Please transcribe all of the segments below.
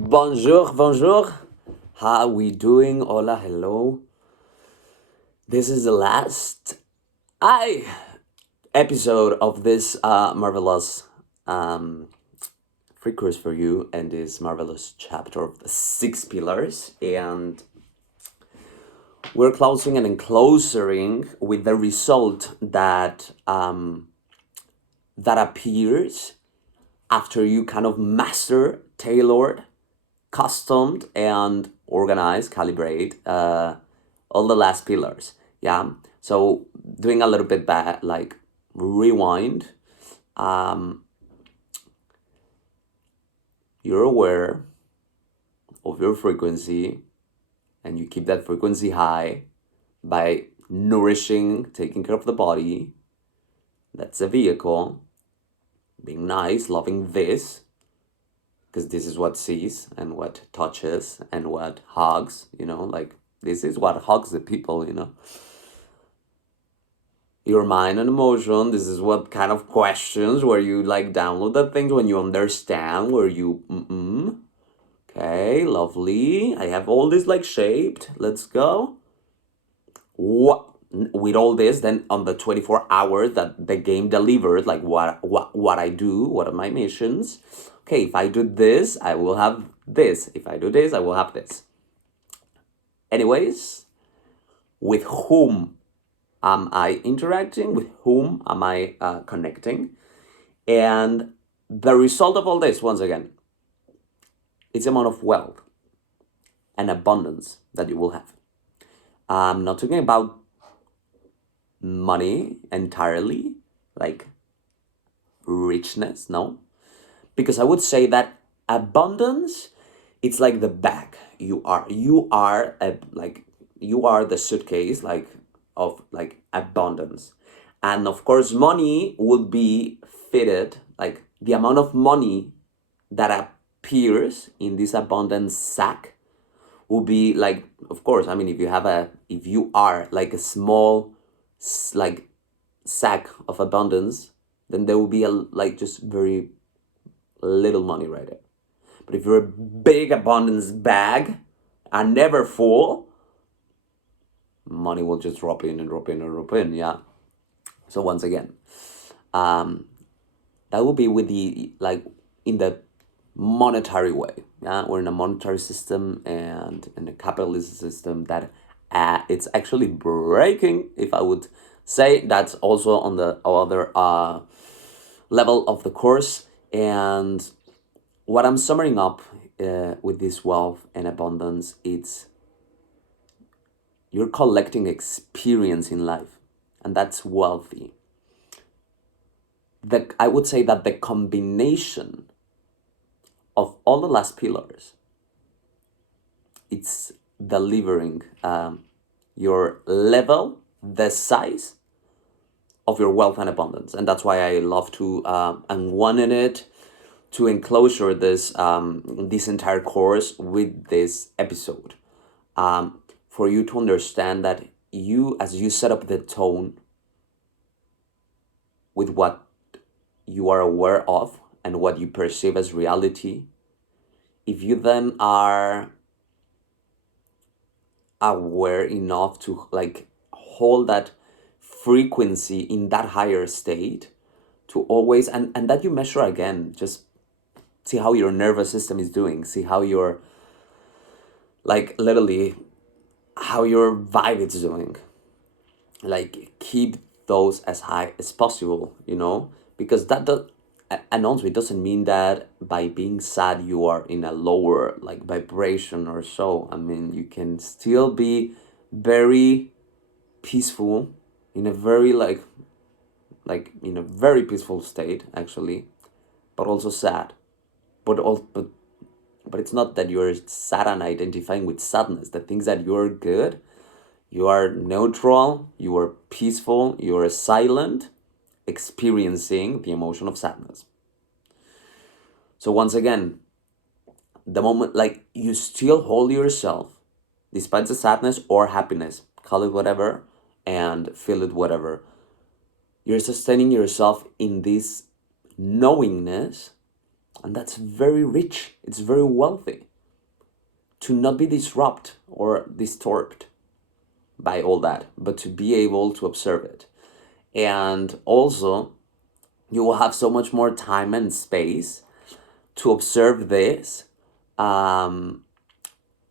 Bonjour, bonjour. How we doing? Hola, hello. This is the last I episode of this marvelous free course for you and this marvelous chapter of the 6 pillars. And we're closing and enclosing with the result that that appears after you kind of master, tailored, customed, and organize, calibrate all the last pillars. Yeah. So doing a little bit back, like rewind. You're aware of your frequency, and you keep that frequency high by nourishing, taking care of the body. That's a vehicle. Being nice, loving this, because this is what sees and what touches and what hugs, like this is what hugs the people, Your mind and emotion, this is what kind of questions where you like download the things when you understand, where you, okay, lovely. I have all this like shaped. Let's go. What with all this, then on the 24 hours that the game delivers, like what I do, what are my missions. Okay, if I do this, I will have this. If I do this, I will have this. Anyways, with whom am I interacting? With whom am I connecting? And the result of all this, once again, it's the amount of wealth and abundance that you will have. I'm not talking about money entirely, like richness, no. Because I would say that abundance, it's like the bag. You are the suitcase like of like abundance. And of course money would be fitted, like the amount of money that appears in this abundance sack will be like, of course, I mean, if you are like a small like sack of abundance, then there will be a like just very little money right there. But if you're a big abundance bag and never full, money will just drop in and drop in and drop in. Yeah. So once again, that will be with the like in the monetary way. Yeah, we're in a monetary system and in a capitalist system that it's actually breaking. If I would say that's also on the other level of the course. And what I'm summing up with this wealth and abundance, it's you're collecting experience in life, and that's wealthy. I would say that the combination of all the last pillars, it's delivering your level, the size of your wealth and abundance. And that's why I love to and wanted it to enclosure this entire course with this episode, for you to understand that as you set up the tone with what you are aware of and what you perceive as reality, if you then are aware enough to like hold that frequency in that higher state, to always and that you measure again, just see how your nervous system is doing, see how your like literally how your vibe is doing, like keep those as high as possible, because that does and also it doesn't mean that by being sad you are in a lower like vibration or so. I mean, you can still be very peaceful in a very like in a very peaceful state actually, but also sad. But it's not that you're sad and identifying with sadness. The things that you're good, you are neutral, you are peaceful, you are silent, experiencing the emotion of sadness. So once again, the moment like you still hold yourself despite the sadness or happiness, call it whatever, and feel it whatever, you're sustaining yourself in this knowingness, and that's very rich, it's very wealthy. to not be disrupted or disturbed by all that, but to be able to observe it. And also, you will have so much more time and space to observe this, um,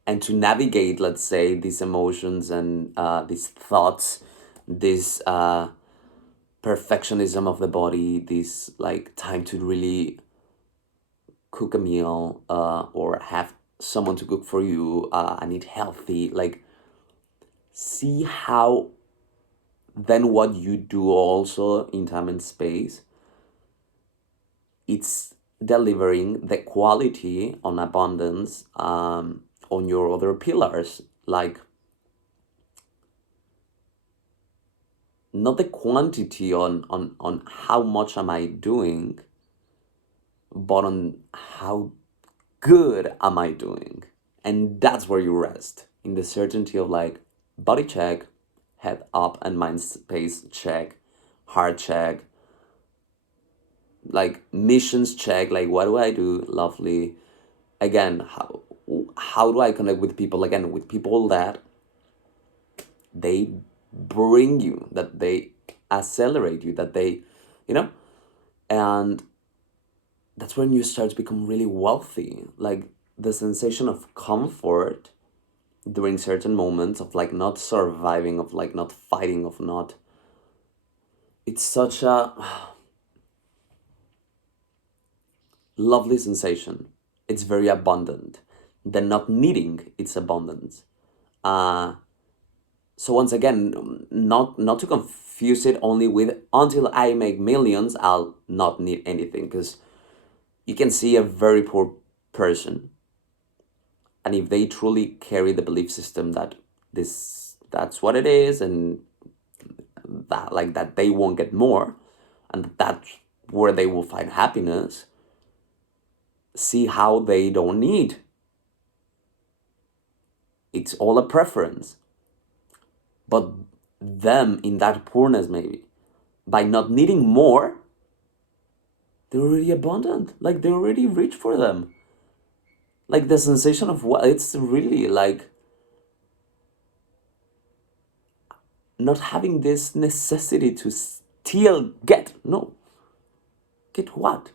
and to navigate, let's say, these emotions and these thoughts, this perfectionism of the body, this like time to really cook a meal, or have someone to cook for you, and eat healthy. Like, see how then what you do also in time and space, it's delivering the quality on abundance, on your other pillars, like not the quantity on how much am I doing, but on how good am I doing. And that's where you rest, in the certainty of like body check, head up, and mind space check, heart check, like missions check, like what do I do, lovely. Again, how do I connect with people, again, with people that they bring you, that they accelerate you, that they, you know, and that's when you start to become really wealthy. Like the sensation of comfort during certain moments of like not surviving, of like not fighting, of not, it's such a lovely sensation. It's very abundant. The not needing, it's abundance. uh so once again, not to confuse it only with until I make millions I'll not need anything, because you can see a very poor person, and if they truly carry the belief system that that's what it is, and that like that they won't get more, and that's where they will find happiness, see how they don't need. It's all a preference. But them in that poorness, maybe by not needing more, they're already abundant, like they're already rich for them. Like the sensation of what, it's really like not having this necessity to still get. No, get what?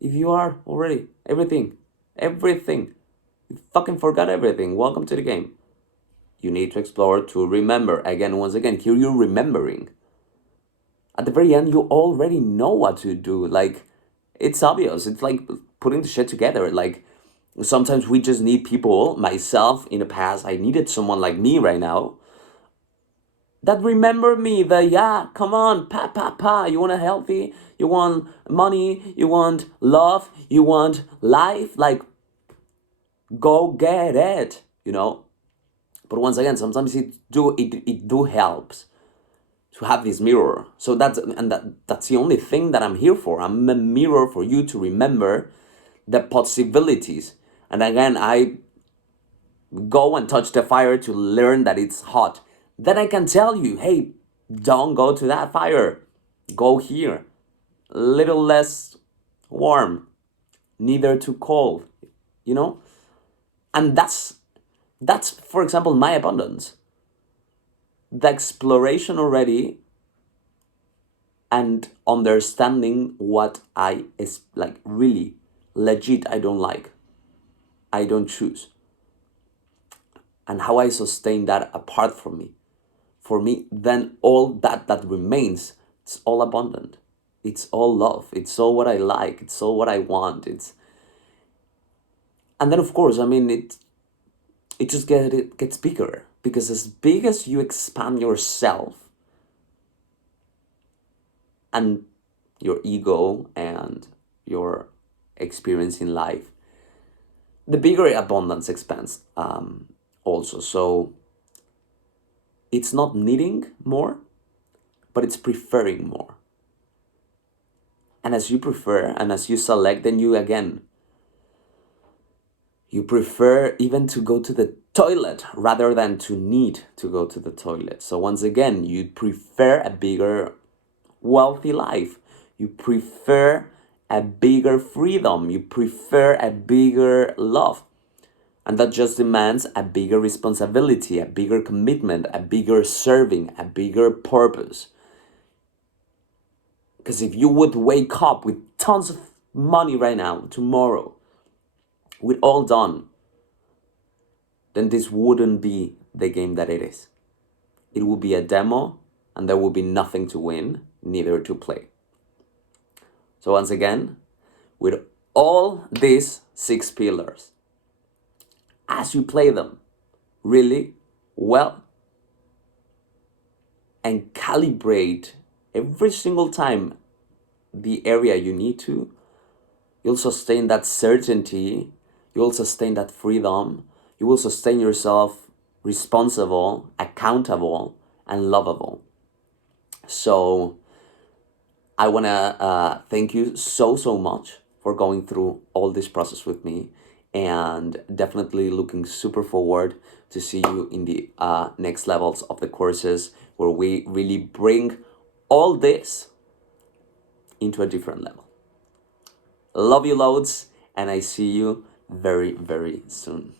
If you are already everything, you fucking forgot everything. Welcome to the game. You need to explore, to remember. Again, once again, here you're remembering. At the very end, you already know what to do. Like, it's obvious. It's like putting the shit together. Like, sometimes we just need people. Myself, in the past, I needed someone like me right now that remember me. That, yeah, come on, pa. You want a healthy, you want money, you want love, you want life. Like, go get it, you know? But once again, sometimes it do helps to have this mirror. So that's the only thing that I'm here for. I'm a mirror for you to remember the possibilities. And again, I go and touch the fire to learn that it's hot. Then I can tell you, hey, don't go to that fire. Go here. A little less warm, neither too cold, you know? And that's for example my abundance. The exploration already, and understanding what I is like really legit I don't like, I don't choose, and how I sustain that apart from me. For me, then all that remains, it's all abundant. It's all love. It's all what I like. It's all what I want. It's, and then of course, I mean it just it gets bigger, because as big as you expand yourself and your ego and your experience in life, the bigger abundance expands, also. So it's not needing more, but it's preferring more. And as you prefer and as you select, then you again, you prefer even to go to the toilet rather than to need to go to the toilet. So once again, you prefer a bigger wealthy life. You prefer a bigger freedom. You prefer a bigger love. And that just demands a bigger responsibility, a bigger commitment, a bigger serving, a bigger purpose. Because if you would wake up with tons of money right now, tomorrow, with all done, then this wouldn't be the game that it is. It will be a demo, and there will be nothing to win, neither to play. So once again, with all these 6 pillars, as you play them really well and calibrate every single time the area you need to, you'll sustain that certainty, you'll sustain that freedom, you will sustain yourself responsible, accountable, and lovable. So I want to thank you so much for going through all this process with me, and definitely looking super forward to see you in the next levels of the courses, where we really bring all this into a different level. Love you loads, and I see you very soon.